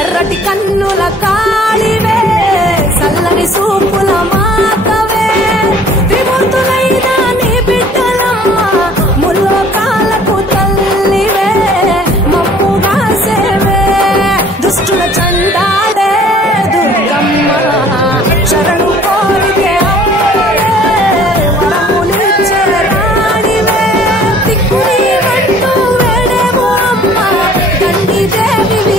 ఎర్రటి కన్నుల కాళివే సల్లని సూపుల మాతవే త్రిమూర్తులైన నీ బిడ్డలమ్మ ముల్లోకాలకు తల్లివే మమ్ముగా సేవే దుష్టుల చండాడే దుర్గమ్మ శరణు కోరికే వరములిచ్చే రాణివే దిక్కుని వంటూ వేడేమో అమ్మ దండి దేవివి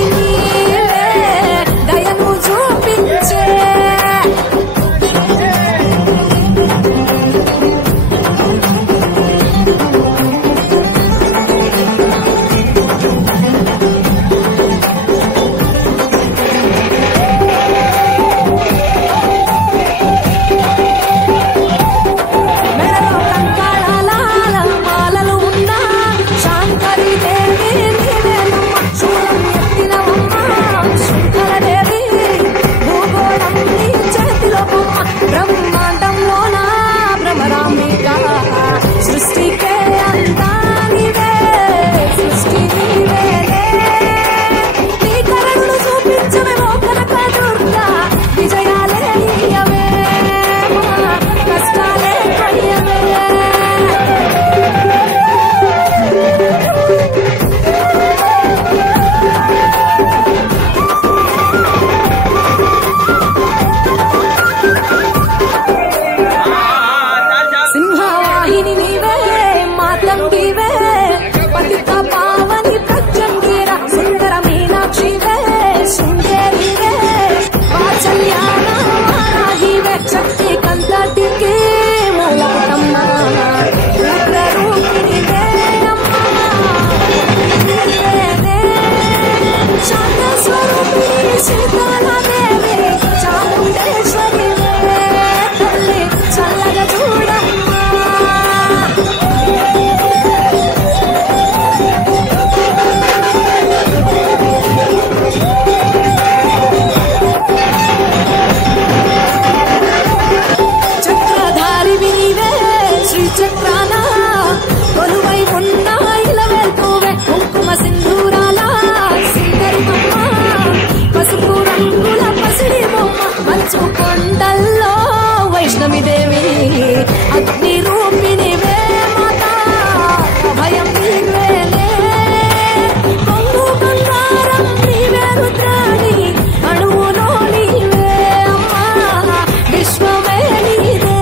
కొండల్లో వైష్ణవి దేవి అగ్ని రూపిణివే మాతా భయం నీవేలే కొంగు బంగారం నీవే రుద్రాణి అణువులో నీవే అమ్మా విశ్వమే నీదే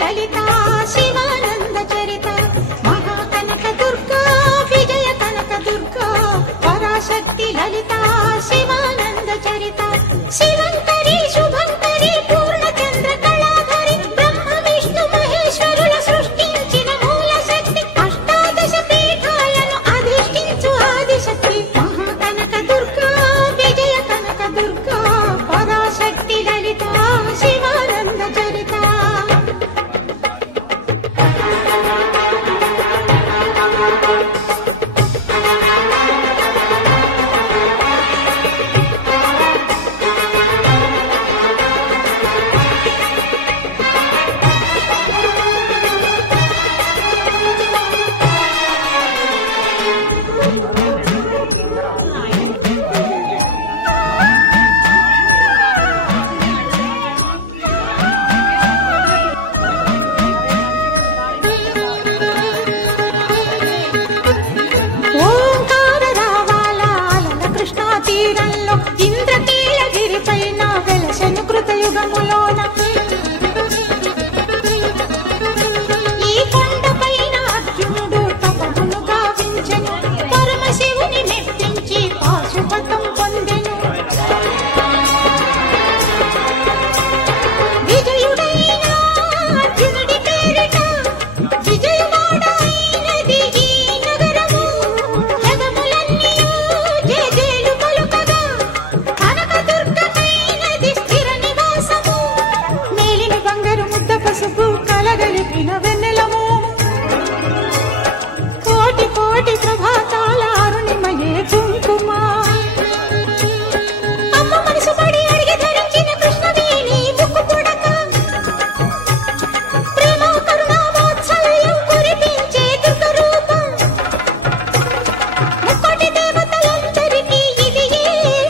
లలిత శివానంద చరిత మహాకనక దుర్గా విజయ వెన్నెలము కోటి కోటి ప్రభాతాల అరుణిమయే కుంకుమ అమ్మ మనసు పడి అడిగి ధరించిన కృష్ణవేణి ముక్కు పుడక ప్రేమ కరుణ వాత్సల్యం కురిపించే దుర్గ రూపం ముక్కోటి దేవతలందరికీ ఇది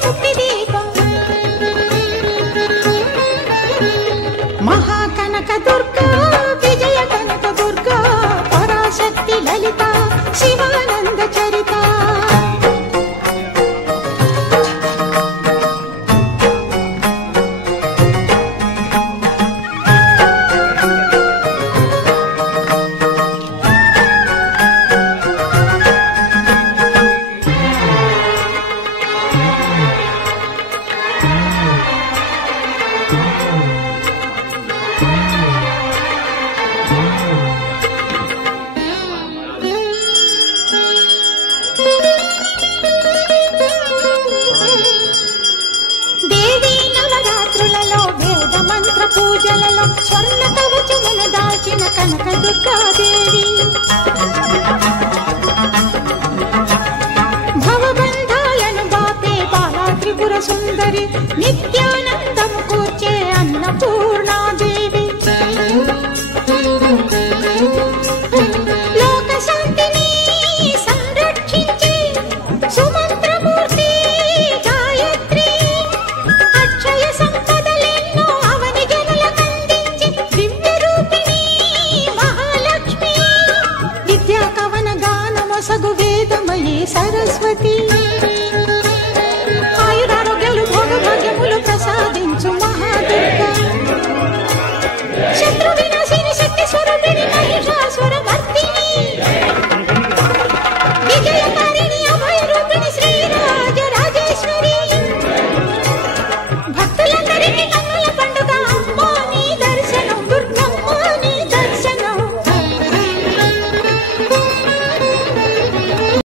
ముక్తి దీపం మహాకనక దుర్గా విజయ కనక దుర్గా పరాశక్తి లలిత శివానంద చరిత దేవీ నవరాత్రులలో వేద మంత్ర పూజలలో స్వర్ణ కవచమును దాచిన కనక దుర్గాదేవి